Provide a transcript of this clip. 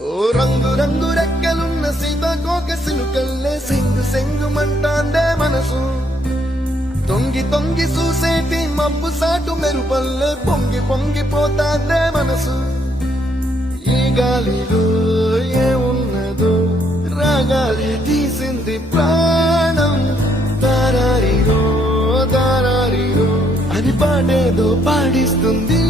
ఓ రంగు రంగు రెక్కలున్న సీతాకోక సినుకల్లే సెంగు సెంగుమంటాందే మనసు. తొంగి తొంగి చూసేటి మబ్బు సాటు మెరుపల్లే పొంగి పొంగిపోతాందే మనసు. ఈ గాలిలో ఏమున్నదో రాగాలి తీసింది ప్రాణం. దారారిరో దారారిరో అని పాడేదో పాడిస్తుంది